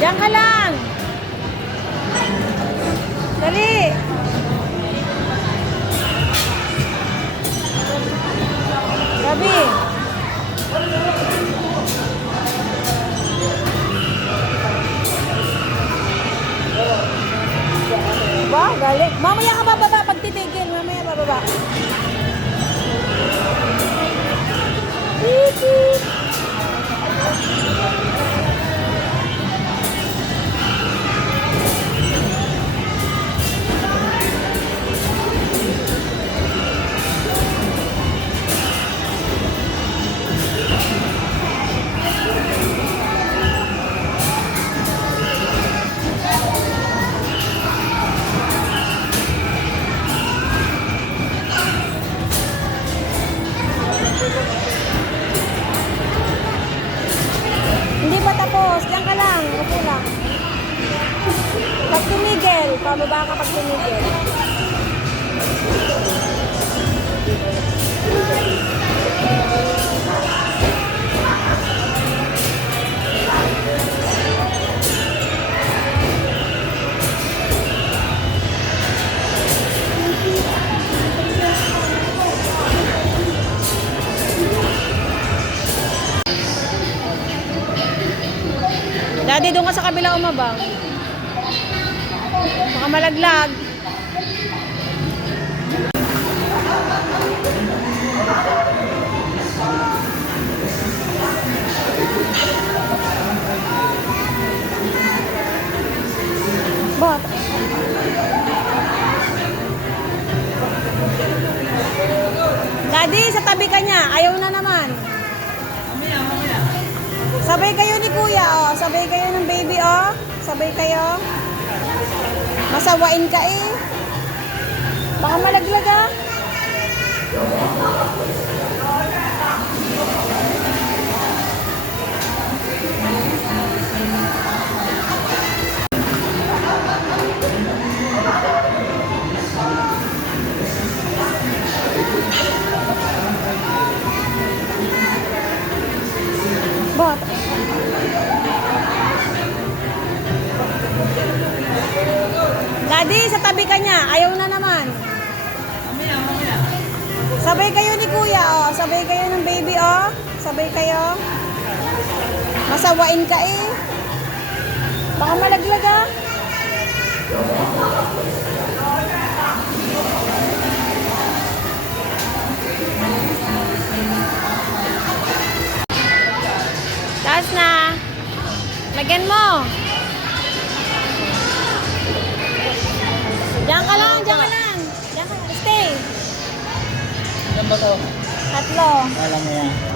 Diyan ka lang. Dali. Gabi. Ba, galing. Mamaya ka bababa pag titigil. Mamaya bababa. Beep, beep. Hindi pa tapos. Diyan ka lang. Okay lang. Pag tumigil, pababa ka pag tumigil. Daddy, doon ka sa kabila umabang. Baka malaglag. Bot. Daddy, sa tabi ka niya. Ayaw na naman. Sabay kayo ni Kuya, oh. Sabay kayo ng baby, oh. Sabay kayo. Masawain ka eh. Baka malaglag, ah. Bot. Daddy, sa tabi ka niya. Ayaw na naman. Sabay kayo ni Kuya, oh. Sabay kayo ng baby, oh. Sabay kayo. Masawain ka eh. Baka malaglag, ah. Taas na. Lagyan mo. Diyan ka lang, diyan ka lang. Diyan ka lang. Stay. Ilan ba to? Tatlo. Alam mo yan.